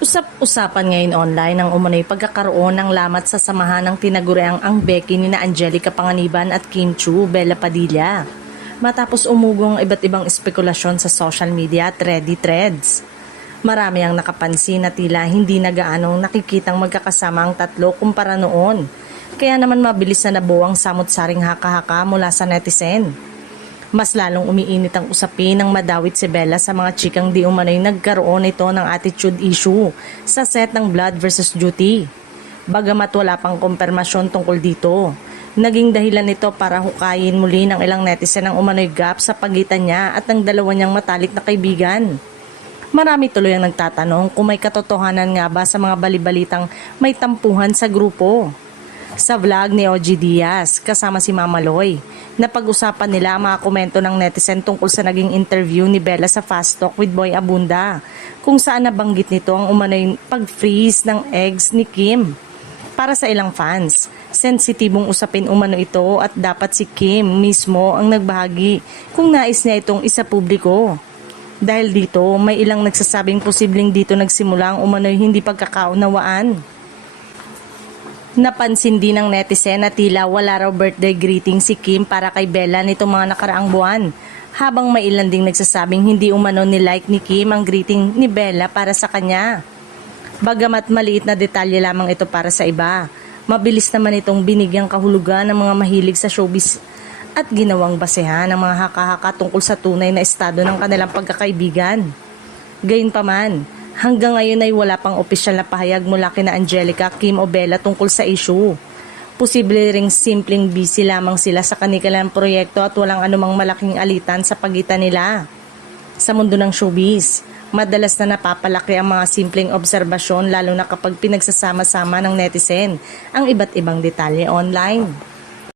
Usap-usapan ngayon online ang umano'y pagkakaroon ng lamat sa samahan ng tinaguriang ang Becky ni na Angelica Panganiban at Kim Chu Bella Padilla. Matapos umugong iba't ibang espekulasyon sa social media at Reddit threads. Marami ang nakapansin na tila hindi na gaanong nakikitang magkakasama ang tatlo kumpara noon. Kaya naman mabilis na nabuo ang samot-saring haka-haka mula sa netizen. Mas lalong umiinit ang usapin ng madawit si Bella sa mga chikang di umano'y nagkaroon ito ng attitude issue sa set ng Blood vs. Duty. Bagamat wala pang kumpirmasyon tungkol dito, naging dahilan nito para hukayin muli ng ilang netizen ang umano'y gap sa pagitan niya at ng dalawa niyang matalik na kaibigan. Marami tuloy ang nagtatanong kung may katotohanan nga ba sa mga balibalitang may tampuhan sa grupo. Sa vlog ni OG Diaz kasama si Mama Loy, napag-usapan nila ang mga komento ng netizen tungkol sa naging interview ni Bella sa Fast Talk with Boy Abunda, kung saan nabanggit nito ang umano'y pag-freeze ng eggs ni Kim. Para sa ilang fans, sensitibong usapin umano ito at dapat si Kim mismo ang nagbahagi kung nais niya itong isa publiko. Dahil dito, may ilang nagsasabing posibleng dito nagsimula ang umano'y hindi pagkakaunawaan. Napansin din ng netizen na tila wala raw birthday greeting si Kim para kay Bella nitong mga nakaraang buwan, habang may ilan ding nagsasabing hindi umano ni-like ni Kim ang greeting ni Bella para sa kanya. Bagamat maliit na detalye lamang ito para sa iba, mabilis naman itong binigyang kahulugan ng mga mahilig sa showbiz at ginawang basehan ng mga haka-haka tungkol sa tunay na estado ng kanilang pagkakaibigan. Gayunpaman, hanggang ngayon ay wala pang opisyal na pahayag mula kina Angelica, Kim o Bella tungkol sa issue. Posible ring simpleng busy lamang sila sa kanilang proyekto at walang anumang malaking alitan sa pagitan nila. Sa mundo ng showbiz, madalas na napapalaki ang mga simpleng obserbasyon lalo na kapag pinagsasama-sama ng netizen ang iba't ibang detalye online.